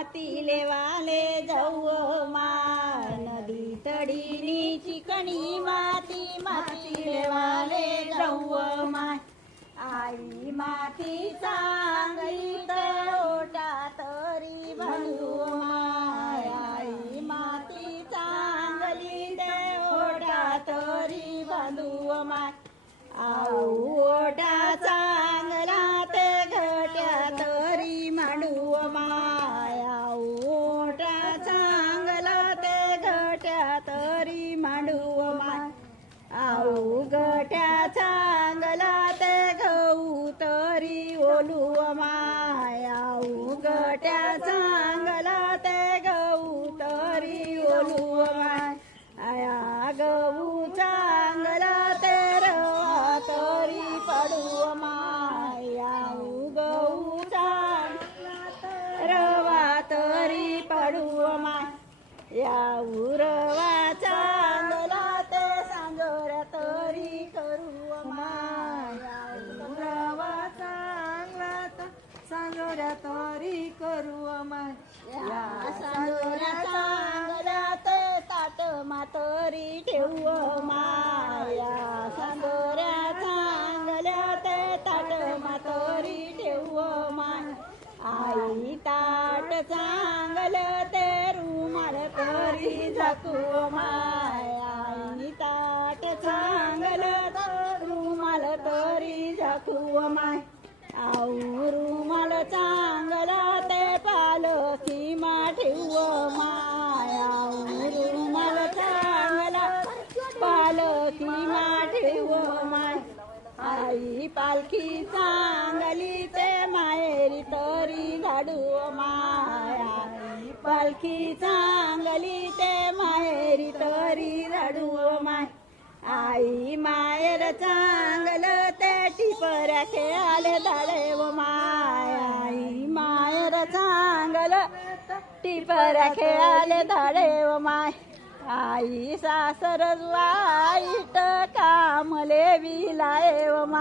माती लेवाले जाऊ माय नदी तडीनी चिकणी माती माती लेवाले जाऊ माय आई माती चांगली तर ओटा तरी बांधू माय आई माती चांगली ते ओटा तरी बांधू माय आऊ ओटा चांगला ते घट्या तरी मांडू माय आऊ ओटा चांगला ते घट्या तरी मांडू माय आऊ घट्या चांगला ते गहू तरी ओलू माय आऊ घट्या चांगला ते गहू तरी ओलू माय आया गहू चांगला ते रवा तरी पडू माय आऊ गहू चांगला रवा तरी पडू माय याऊ रवा चांगला ते सांजोऱ्या तरी करू माय याऊ रवा चांगला सांजोऱ्या तरी करू माय या सांजोऱ्या चांगल्या ते ताट मातरी ठेवू माय या सांजोऱ्या चांगल्या ते ताट मातरी ठेवू माय आई ताट चांगलं ते रुमाल तरी झाकू माय आई ताट चांगलं तर रुमाल तरी झाकू माय आऊ रुमाल चांगला ते पालखी मा ठेवू माय आऊ रुमाल चांगला पालखी मा ठेवू माय आई पालखी चांगली ते माहेरी तरी झाडू माय आई पालखी चांगली ते माहेरी तरी झाडू माय आई माहेर चांगलं ते टिपऱ्या खेळाले धाडे व माय आई माहेर चांगलं टिपऱ्या खेळाले धाडे व माय आई सासर वाईट कामले विलाय व माय